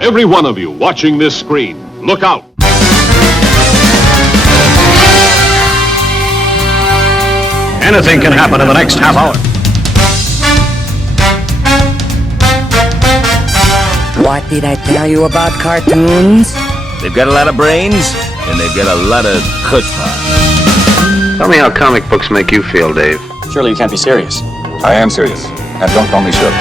Every one of you watching this screen, look out. Anything can happen in the next half hour. What did I tell you about cartoons? They've got a lot of brains, and they've got a lot of chutzpah. Tell me how comic books make you feel, Dave. Surely you can't be serious. I am serious, and don't call me Shirley.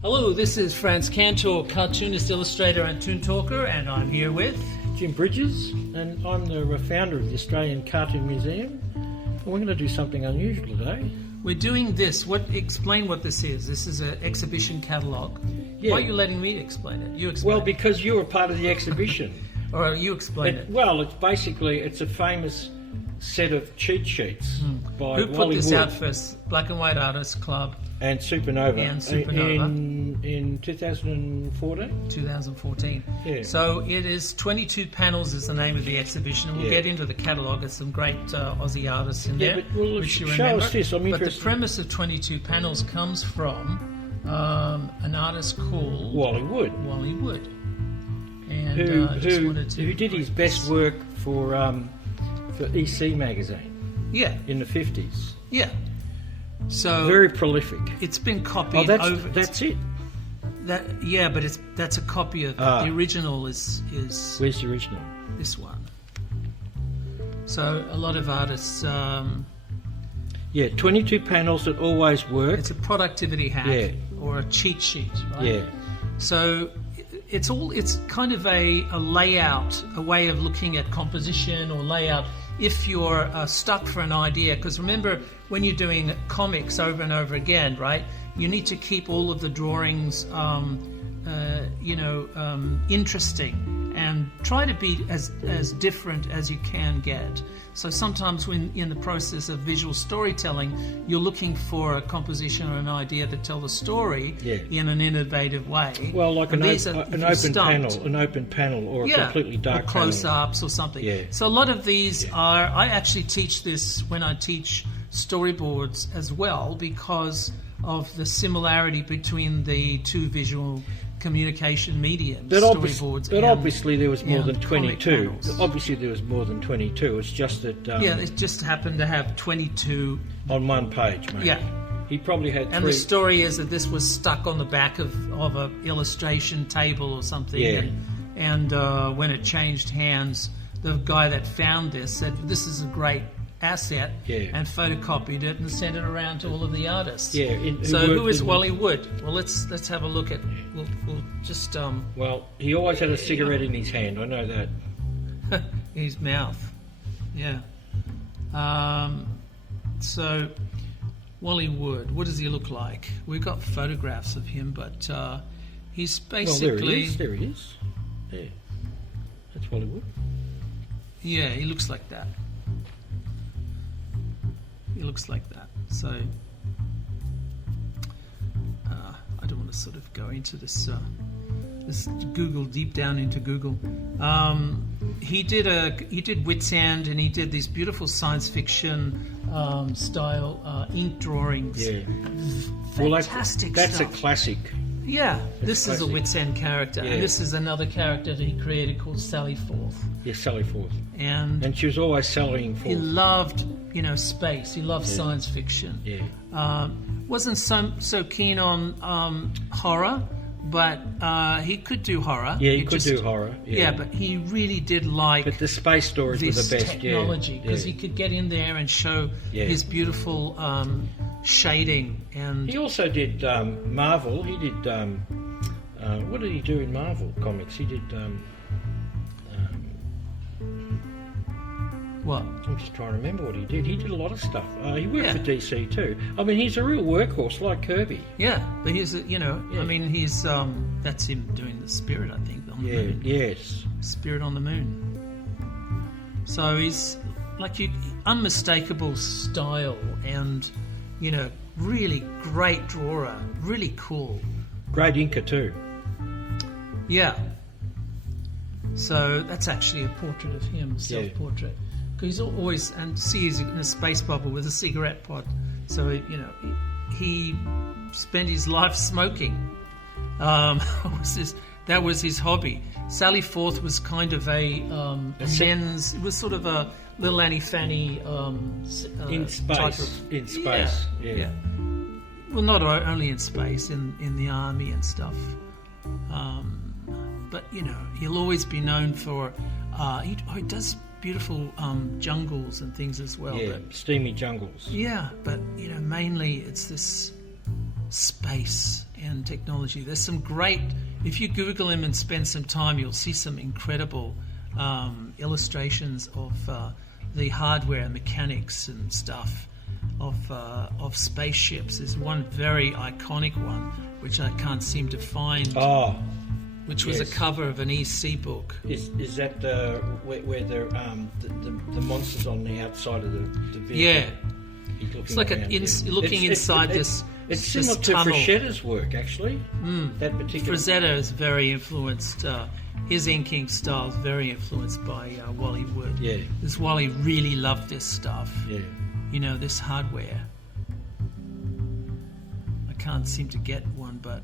Hello, this is Frantz, Kantor, cartoonist, illustrator, and Toon Talker, and I'm here with Jim Bridges, and I'm the founder of the Australian Cartoon Museum. And we're going to do something unusual today. We're doing this. Explain what this is. This is an exhibition catalogue. Yeah. Why are you letting me explain it? You explain. Well, because you were part of the exhibition. Or you explain it. Well, it's a famous set of cheat sheets by Who put Wally this Wood out first? Black and White Artists Club. and Supernova. And in 2014. 2014. Yeah. So it is 22 panels is the name of the exhibition. We'll get into the catalogue. There's some great Aussie artists in there, but which you show remember. us this. I'm but interested. the premise of 22 panels comes from an artist called Wally Wood. Wally Wood. And who did his best work for EC magazine Yeah. in the 50s. Yeah. So Very prolific. it's been copied over. That's it. But that's a copy of the original. Is Where's the original? this one? So a lot of artists. 22 panels that always work. It's a productivity hack or a cheat sheet, right? Yeah. So it's kind of a layout, a way of looking at composition or layout if you're stuck for an idea. Because remember, when you're doing comics over and over again, right, you need to keep all of the drawings, interesting and try to be as different as you can get. So sometimes when in the process of visual storytelling, you're looking for a composition or an idea to tell the story in an innovative way. Well, like an open panel or a completely dark or close-ups or something. Yeah. So a lot of these are, I actually teach this when I teach storyboards as well because of the similarity between the two visual communication mediums, storyboards. But obviously there was more than comic 22. panels. Obviously there was more than 22. It's just that... it just happened to have 22... on one page, mate. Yeah. He probably had And three... the story is that this was stuck on the back of a illustration table or something. Yeah. And when it changed hands, the guy that found this said, this is a great asset, and photocopied it and sent it around to all of the artists. Yeah. Who is Wally Wood? Well, let's have a look at. We'll just. Well, he always had a cigarette in his hand. I know that. In his mouth. Yeah. So, Wally Wood. What does he look like? We've got photographs of him, but he's basically. Well, there he is. Yeah. That's Wally Wood. Yeah, he looks like that. He looks like that. So I don't want to sort of go into this Google, deep down into Google. He did Wits End, and he did these beautiful science fiction style ink drawings. Yeah. Fantastic That's stuff. a classic. Yeah, this is a classic. Wits End character, and this is another character that he created called Sally Forth. Yes, Sally Forth. And she was always sallying forth. he loved, space. He loved science fiction. Yeah. Wasn't so keen on horror, but he could do horror. Yeah, he could do horror. Yeah, but he really did like. But the space stories were the best. Technology, because he could get in there and show his beautiful shading. And he also did Marvel. He did what did he do in Marvel comics? He did. What? I'm just trying to remember what he did. He did a lot of stuff. He worked for DC too. I mean, he's a real workhorse, like Kirby. Yeah, but he's I mean, he's that's him doing the Spirit, I think, on the moon. Yes. Spirit on the Moon. So he's like unmistakable style and really great drawer, really cool. Great inker too. Yeah. So that's actually a portrait of him, a self-portrait. Because he's always, and see, he's in a space bubble with a cigarette pod. So, he spent his life smoking. That was his hobby. Sally Forth was kind of a men's. It was sort of a little Annie Fanny in space. Type of, in space. Yeah. Well, not only in space, in the army and stuff. But he'll always be known for. He does beautiful jungles and things as well. Yeah, steamy jungles. Yeah, but mainly it's this space and technology. There's some great. If you Google him and spend some time, you'll see some incredible illustrations of the hardware, mechanics, and stuff of spaceships. There's one very iconic one which I can't seem to find. Oh. Which was a cover of an EC book. Is that where the monsters on the outside of the vehicle? Yeah. It's like looking inside this. It's similar to Frazette's work, actually. That particular. Frazetta is very influenced. His inking style is very influenced by Wally Wood. Yeah. This Wally really loved this stuff. Yeah. This hardware. I can't seem to get one, but.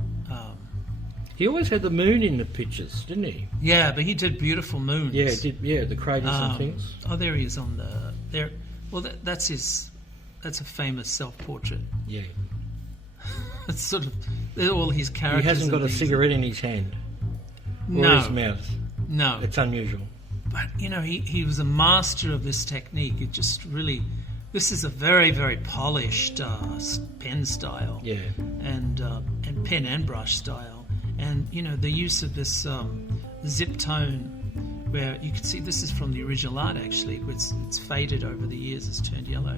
He always had the moon in the pictures, didn't he? Yeah, but he did beautiful moons. Yeah, the craters and things. Oh, there he is on there. Well, that's a famous self-portrait. Yeah. It's sort of all his characters. He hasn't got a cigarette in his hand. Or his mouth. No. It's unusual. But, he was a master of this technique. It just really... This is a very, very polished pen style. Yeah. And pen and brush style. And, the use of this zip tone, where you can see this is from the original art, actually. It's faded over the years, it's turned yellow.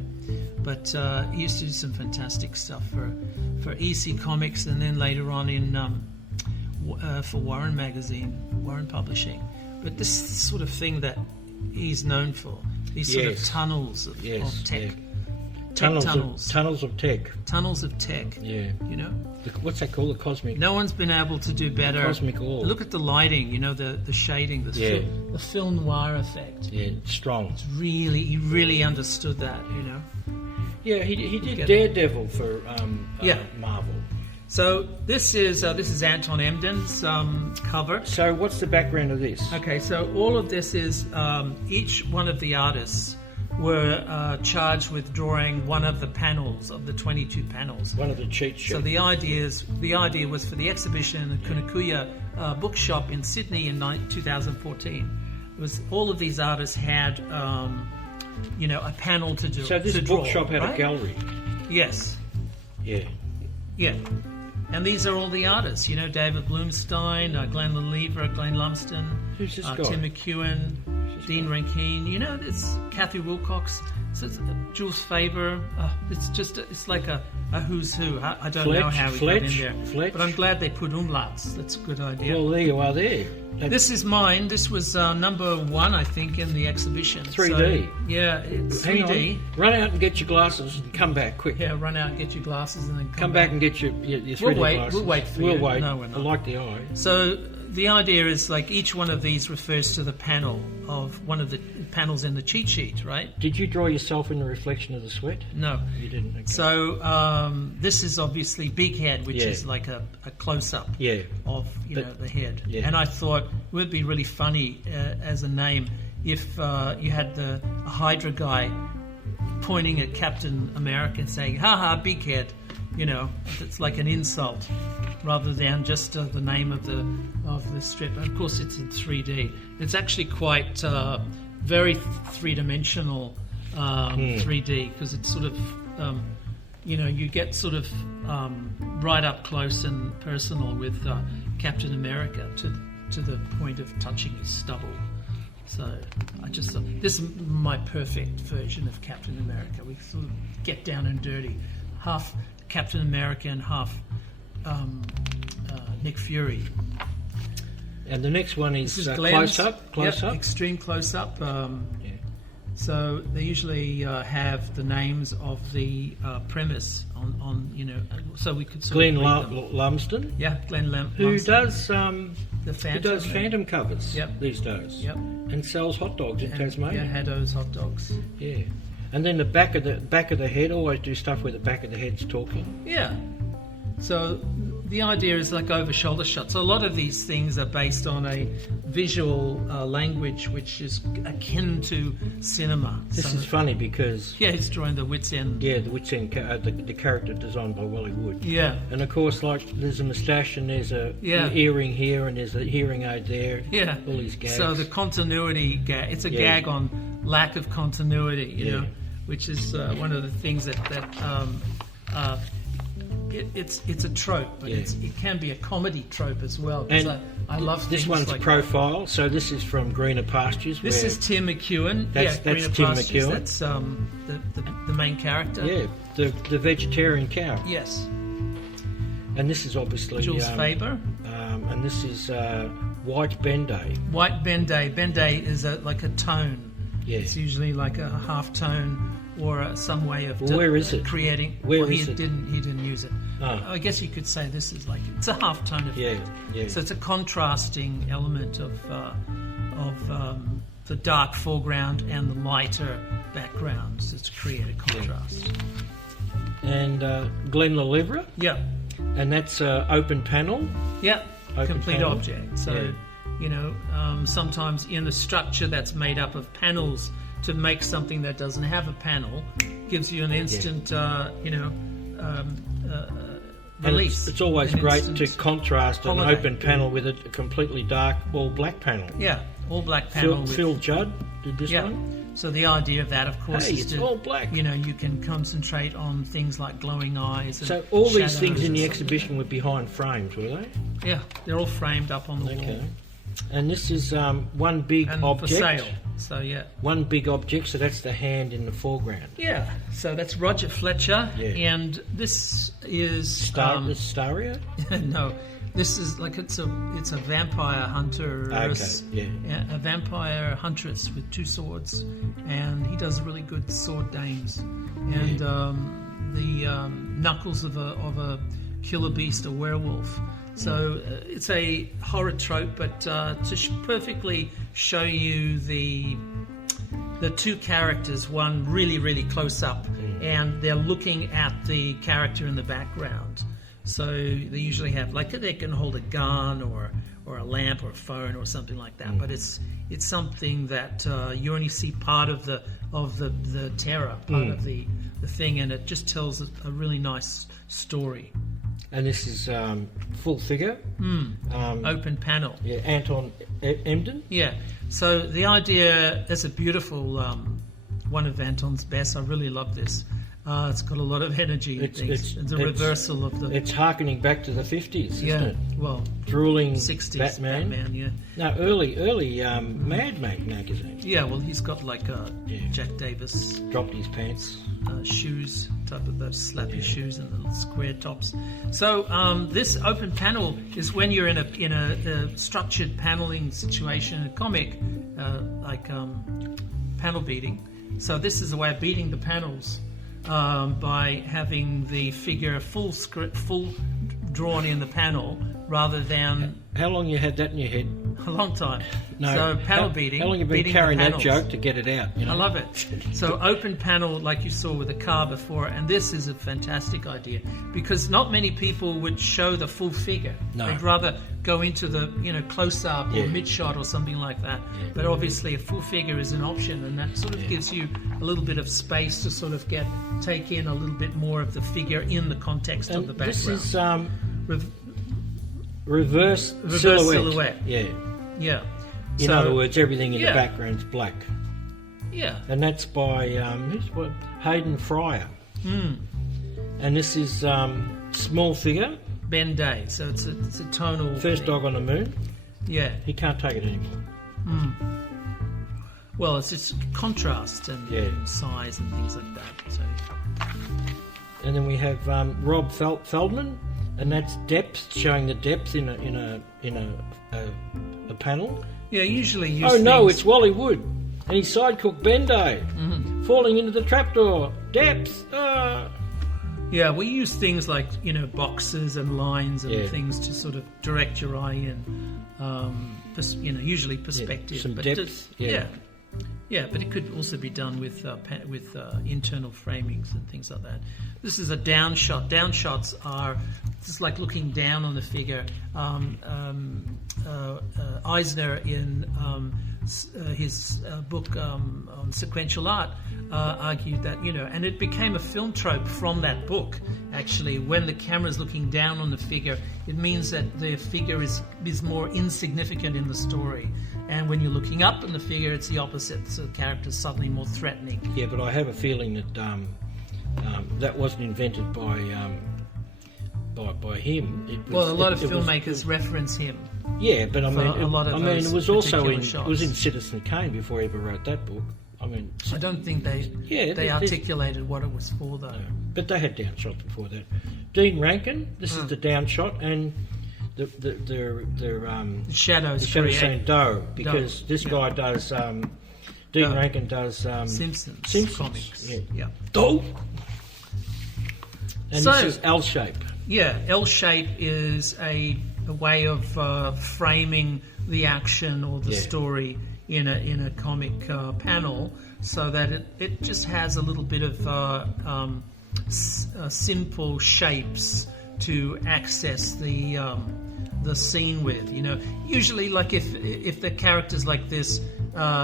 But he used to do some fantastic stuff for EC Comics, and then later on for Warren Magazine, Warren Publishing. But this sort of thing that he's known for, these sort of tunnels of tech. Yeah. Tunnels of tech. Tunnels of tech. Yeah. What's that called? The cosmic. No one's been able to do better. The cosmic orb. Look at the lighting. The shading. The film noir effect. Yeah, it's strong. He really understood that. Yeah, he did Daredevil for Marvel. So this is Anton Emden's cover. So what's the background of this? Okay, so all of this is each one of the artists were charged with drawing one of the panels of the 22 panels. One of the cheat sheets. So the idea was for the exhibition in the Kunakuya bookshop in Sydney in 2014. It was all of these artists had a panel to do. So this bookshop had a gallery. Yes. Yeah. Yeah. And these are all the artists, David Bloomstein, Glenn Lelever, Glenn Lumsden, Who's this guy? Tim McEwen, Dean Rankine, it's Kathy Wilcox, it's Jules Faber. It's like a who's who. I don't know how we got in there. But I'm glad they put umlauts. That's a good idea. Well, there you are there. This is mine. This was number 1, I think, in the exhibition. 3D. So, yeah, it's Hang 3D. On. Run out and get your glasses and come back quick. Yeah, run out and get your glasses and then come back and get your 3D glasses. We'll wait for you. We'll wait. No, we're not. I like the eye. So the idea is like each one of these refers to the panel of one of the panels in the cheat sheet, right? Did you draw yourself in the reflection of the sweat? No. You didn't? Okay. So this is obviously Big Head, which is like a close-up of the head. Yeah. And I thought it would be really funny as a name if you had a Hydra guy pointing at Captain America and saying, "Ha-ha, Big Head." It's like an insult rather than just the name of the strip. And of course, it's in 3D. It's actually quite very three-dimensional 3D because it's sort of you get sort of right up close and personal with Captain America to the point of touching his stubble. So I just thought this is my perfect version of Captain America. We sort of get down and dirty, half Captain America and half Nick Fury. And the next one is close up. Yep, extreme close up. So they usually have the names of the premise on so we could sort Glenn of read them. Lumsden, Yeah, Glenn who Lumsden. does the Phantom. Who does Phantom covers Yep. these days. Yep. And sells hot dogs in Tasmania. Yeah, Haddo's hot dogs. Yeah. And then the back of the head, always do stuff where the back of the head's talking. Yeah. So the idea is like over shoulder shots. So a lot of these things are based on a visual language which is akin to cinema. This is funny because Yeah, it's drawing the wit's end. the wit's end, the character designed by Wally Wood. Yeah. And of course, like there's a moustache and there's an earring here and there's a hearing aid there. Yeah. All these gags. So the continuity gag, it's a gag on lack of continuity, you know, which is one of the things that it's a trope, but it can be a comedy trope as well. Because I love this things one's like profile. So this is from Greener Pastures. This is Tim McEwen. That's Greener Tim Pastures, McEwen. That's the main character. Yeah, the vegetarian cow. Yes. And this is obviously Jules Faber. And this is White Benday. White Benday. Benday is like a tone. Yeah. It's usually like a half tone or some way of Well, where is it? creating. Where well, is he it? didn't use it. Oh. I guess you could say this is like it's a half tone effect. Yeah. So it's a contrasting element of the dark foreground and the lighter background, so to create a contrast. And Glenn Lelevre. Yeah. And that's open panel. Yeah. Open Complete panel. object. So, sometimes in a structure that's made up of panels, to make something that doesn't have a panel gives you an instant, release. It's always An great instant to contrast an holiday. open panel with a completely dark all black panel. Yeah, all black panel. Phil Judd did this yeah. one. So the idea of that, of course, Hey, is it's to, all black. you can concentrate on things like glowing eyes. And So all these things shadows in the and exhibition were behind frames, were they? something. Yeah, they're all framed up on the Okay. wall And this is one big and object. for sale. So yeah. One big object, so that's the hand in the foreground. Yeah, so that's Roger Fletcher, Yeah. and this is Staria? no, this is like it's a vampire hunter, Okay, yeah. a vampire huntress with two swords, and he does really good sword dames, and the knuckles of a killer beast, a werewolf. So it's a horror trope, but to perfectly show you the two characters, one really, really close up, and they're looking at the character in the background. So they usually have, like, they can hold a gun or a lamp or a phone or something like that. But it's something that you only see part of the terror, part of the thing, and it just tells a really nice story. And this is full figure. Open panel. Yeah, Anton Emden. Yeah. So the idea, that's a beautiful one of Anton's best. I really love this. It's got a lot of energy. It's a reversal of the. It's harkening back to the 50s, isn't it? Well, Drooling 60s Batman. yeah. No, early Mad magazine. Yeah, well, he's got like Jack Davis Dropped his pants. shoes, type of those slappy shoes and the square tops. So this open panel is when you're in a structured paneling situation, a comic, like panel beating. So this is a way of beating the panels by having the figure full drawn in the panel rather than How long you had that in your head? a long time. No. So panel beating. How long you been beating the carrying that panels. joke to get it out? You know? I love it. So open panel, like you saw with the car before, and this is a fantastic idea because not many people would show the full figure. No. They'd rather go into the close up or mid shot or something like that. Yeah. But obviously, a full figure is an option, and that sort of gives you a little bit of space to sort of take in a little bit more of the figure in the context of the background. This is reverse silhouette. Yeah. Yeah. In other words, everything in the background's black. Yeah. And that's by Hayden Fryer. And this is small figure. Ben Day. So it's a tonal. First thing. dog on the moon. Yeah. He can't take it anymore. Well, it's just contrast and size and things like that. So. And then we have Rob Feldman, and that's depth, showing the depth in a panel. Yeah, usually use Oh no, things- it's Wally Wood. And his sidecook, Bendo, falling into the trapdoor. Depth! Yeah, we use things like, boxes and lines and things to sort of direct your eye in. Usually perspective. Some but depth. Yeah, but it could also be done with internal framings and things like that. This is a down shot. Down shots are just like looking down on the figure. Eisner, in his book on sequential art, argued that, and it became a film trope from that book, actually. When the camera's looking down on the figure, it means that the figure is more insignificant in the story. And when you're looking up on the figure, it's the opposite. So the character's suddenly more threatening. Yeah, but I have a feeling that that wasn't invented by him. It was, a lot of filmmakers reference him. Yeah, but it was also in shots. Citizen Kane before he ever wrote that book. I don't think they articulated what it was for, though. No, but they had down shots before that. Dean Rankin, this is the down shot, and the shadows. The shadows saying Doe, because this guy does. Dean Rankin does Simpsons comics. Yeah. Doe. And this is L shape. Yeah, L shape is a way of framing the action or the story in a comic panel, so that it just has a little bit of simple shapes to access the scene with. Usually, like if the character's like this,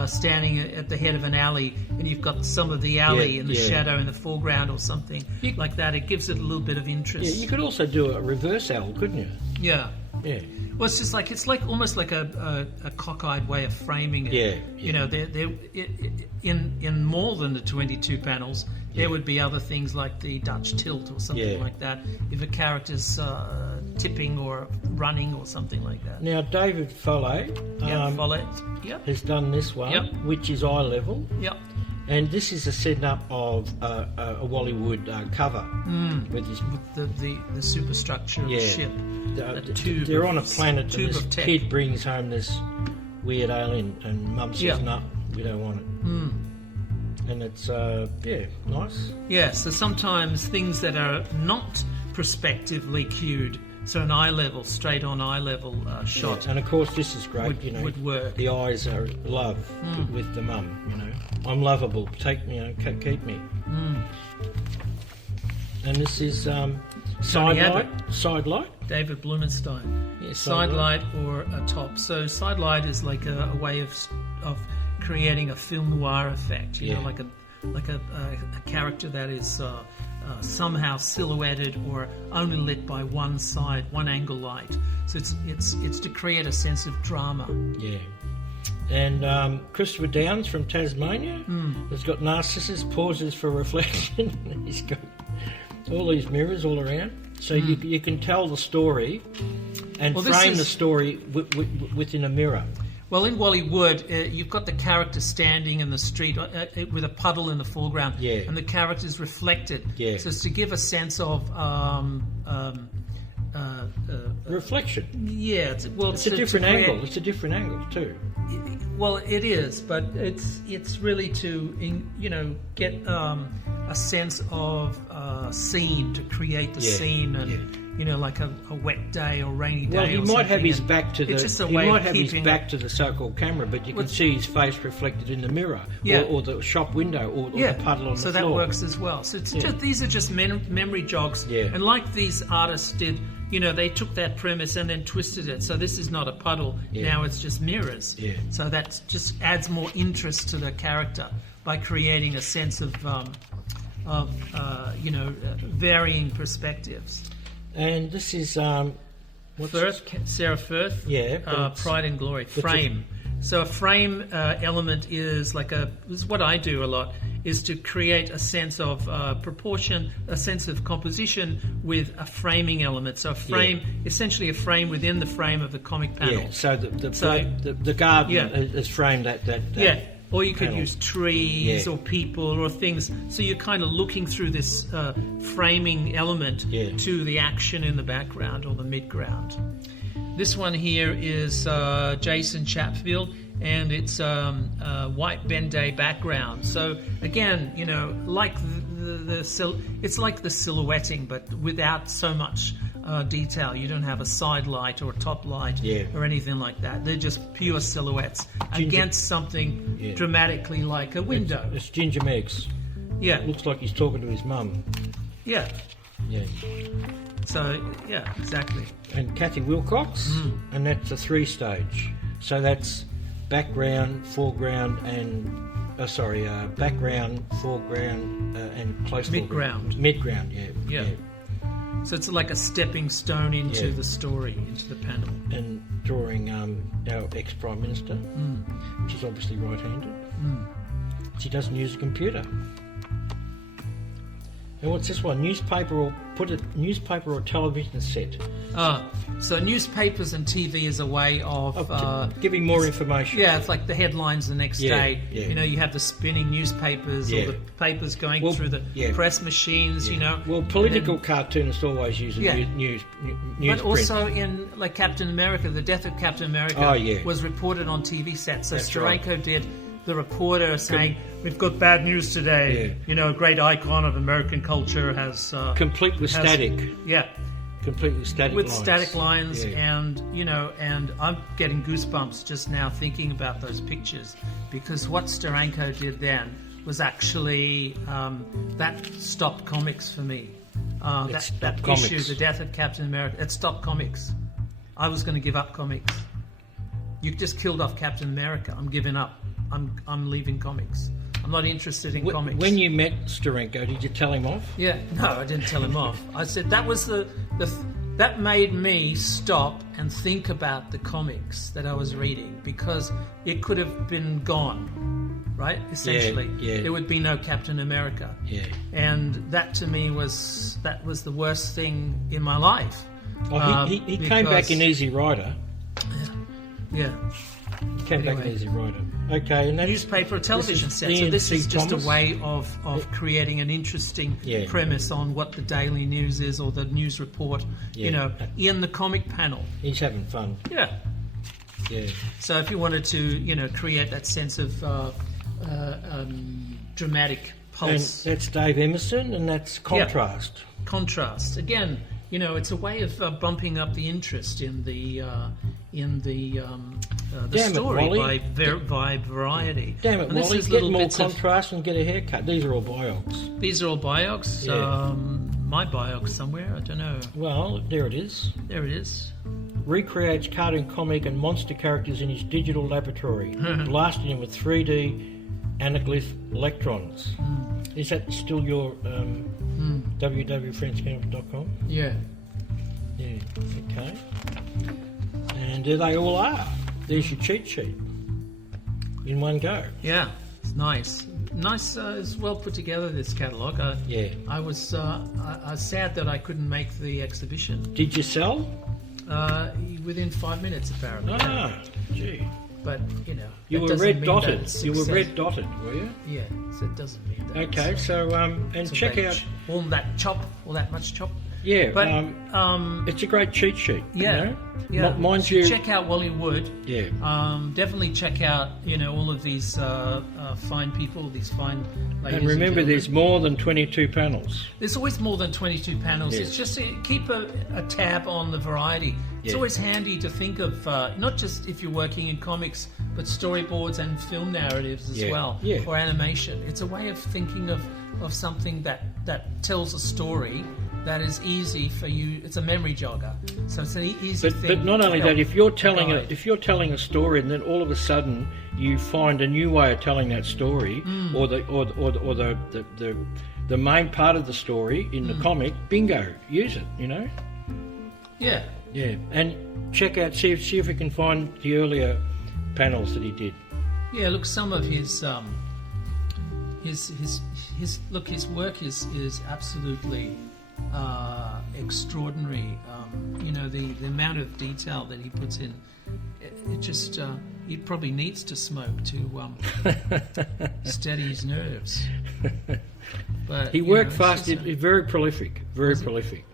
standing at the head of an alley, and you've got some of the alley in the shadow in the foreground or something like that, it gives it a little bit of interest. Yeah, you could also do a reverse L, couldn't you? Yeah. Yeah. Well, it's like almost like a cockeyed way of framing it. Yeah. They're in more than the 22 panels, there would be other things like the Dutch tilt or something like that, if a character's tipping or running or something like that. Now, David Foley has done this one, which is eye level. Yep. And this is a setup of a Wally Wood cover with the superstructure of the ship. They're on a planet, and this kid brings home this weird alien, and Mum says, "No, we don't want it." And it's nice. Yeah. So sometimes things that are not prospectively cued, so an eye level, straight on eye level shot. Yeah. And of course, this is great. Would work. The eyes are love with the mum. I'm lovable. Take me, keep me. And this is side light. David Blumenstein. Yeah, side light or a top. So side light is like a way of creating a film noir effect. Like a character that is somehow silhouetted or only lit by one side, one angle light. So it's to create a sense of drama. Yeah. And Christopher Downs from Tasmania has got Narcissus, pauses for reflection. He's got all these mirrors all around. So you can tell the story and frame the story within a mirror. Well, in Wally Wood, you've got the character standing in the street with a puddle in the foreground, and the character's reflected. Yeah. So it's to give a sense of reflection. Yeah. It's a different angle. It's a different angle too. Well, it is, but it's really to get a sense of scene, to create the scene, and like a wet day or rainy day. Well, he might have his back to the back to the so-called camera, but you can see his face reflected in the mirror, or the shop window, or the puddle on the floor. So that works as well. So it's these are just memory jogs, and like these artists did. They took that premise and then twisted it. So this is not a puddle. Yeah. Now it's just mirrors. Yeah. So that just adds more interest to the character by creating a sense of varying perspectives. And this is Sarah Firth. Yeah. Pride and Glory. Frame. So a frame element is this is what I do a lot, is to create a sense of proportion, a sense of composition with a framing element. So a frame, essentially a frame within the frame of the comic panel. Yeah, so the garden is framed that or you could panel. Use trees or people or things. So you're kind of looking through this framing element to the action in the background or the midground. This one here is Jason Chatfield, and it's a white Ben-Day background. So again, you know, like it's like the silhouetting, but without so much detail. You don't have a side light or a top light or anything like that. They're just pure silhouettes against something dramatically like a window. It's Ginger Meggs. Yeah. It looks like he's talking to his mum. Yeah. Yeah. So, yeah, exactly. And Kathy Wilcox, and that's a 3-stage. So that's background, foreground, and background, foreground, and close Midground. Midground, Yeah. So it's like a stepping stone into the story, into the panel. And drawing our ex-Prime Minister, which is obviously right-handed. She doesn't use a computer. And what's this one? Newspaper or television set. So newspapers and TV is a way of giving more information. Yeah, it's like the headlines the next day. Yeah. You know, you have the spinning newspapers or the papers going through the press machines. You know. Well, political cartoonists always use news but also in like Captain America, the death of Captain America was reported on TV sets. So Steranko did the reporter saying, "We've got bad news today. Yeah. You know, a great icon of American culture has complete with static. Yeah." Completely static with lines. static lines, and you know, and I'm getting goosebumps just now thinking about those pictures, because what Steranko did then was actually that stopped comics for me. That issue, the death of Captain America, it stopped comics. I was going to give up comics. You just killed off Captain America. I'm giving up. I'm leaving comics. I'm not interested in comics. When you met Steranko, did you tell him off? Yeah, no, I didn't tell him off. I said that was that made me stop and think about the comics that I was reading, because it could have been gone, right? Essentially, there would be no Captain America. Yeah. And that to me was the worst thing in my life. Oh, he came back in Easy Rider. Yeah. He came back in Easy Rider. Okay, and newspaper or television set. So this is just a way of creating an interesting premise on what the daily news is or the news report, you know, in the comic panel. He's having fun. Yeah. Yeah. So if you wanted to, you know, create that sense of dramatic pulse. And that's Dave Emerson, and that's contrast. Yeah. Contrast. Again, you know, it's a way of bumping up the interest in the story by variety. Damn it, and Wally, get more contrast and get a haircut. These are all biogs. These are all biogs. Yeah. My biog somewhere, I don't know. Well, there it is. There it is. Recreates cartoon comic and monster characters in his digital laboratory, blasting them with 3D anaglyph electrons. Is that still your www.frantzcantor.com? Yeah. Yeah, okay. And there they all are. There's your cheat sheet in one go. Yeah, it's nice. Nice, it's well put together, this catalogue. I was sad that I couldn't make the exhibition. Did you sell? Within 5 minutes, apparently. Ah, gee. But, you know... You were red dotted. You were red dotted, were you? Yeah, so it doesn't mean that. Okay, so, and check out... All that much chop. Yeah, but it's a great cheat sheet. Yeah, you know? Yeah. Mind you, check out Wally Wood. Yeah. Definitely check out, you know, all of these fine people, these fine ladies. And remember, there's more than 22 panels. There's always more than 22 panels. Yes. It's just keep a tab on the variety. It's always handy to think of not just if you're working in comics, but storyboards and film narratives as well, or animation. It's a way of thinking of something that tells a story that is easy for you. It's a memory jogger, so it's an easy thing. But not only that, if you're telling a story, and then all of a sudden you find a new way of telling that story, or the main part of the story in the comic, bingo, use it. You know. Yeah. Yeah, and check out, see if you can find the earlier panels that he did. Yeah, look, some of his work is absolutely extraordinary. You know, the amount of detail that he puts in, it just he probably needs to smoke to steady his nerves. But he worked fast. He's very prolific. Very prolific.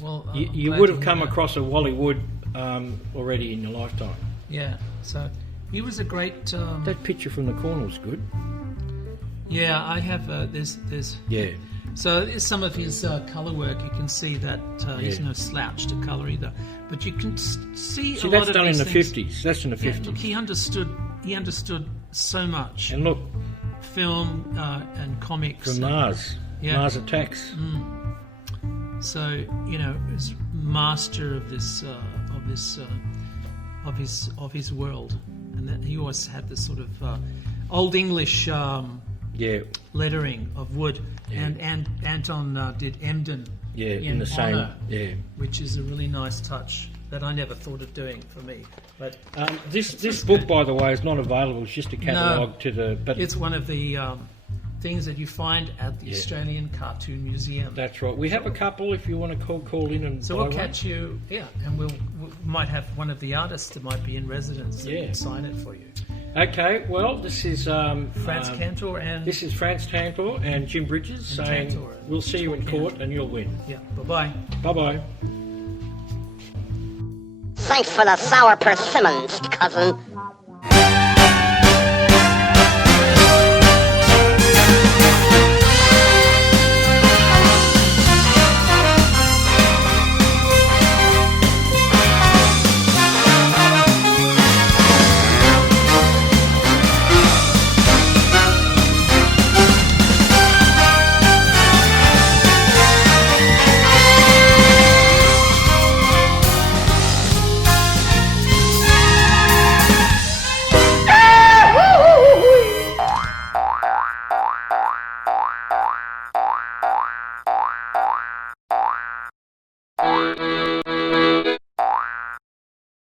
Well, you would have come across a Wally Wood already in your lifetime. Yeah. So He was a great. That picture from the corner was good. Yeah, I have. There's. Yeah. So some of his colour work, you can see that he's no slouch to colour either. But you can see a lot that's of done in these the things. 50s. That's in the 50s. Look, he understood so much. And look, Film and comics. from Mars. Yeah. Mars Attacks. So is master of this of his world, and that he always had this sort of old English lettering of wood, and Anton did Emden in the same. honour, Yeah. which is a really nice touch that I never thought of doing for me. But This book, by the way, is not available. It's just a catalogue to the. But it's one of the things that you find at the Australian Cartoon Museum. That's right. We have a couple if you want to call in and. So buy we'll one. catch you, and we might have one of the artists that might be in residence that can sign it for you. Okay, well, this is Frantz Kantor and this is Frantz Kantor and Jim Bridges saying Kantor. we'll see you in court and you'll win. Yeah, bye-bye. Bye-bye. Thanks for the sour persimmons, cousin.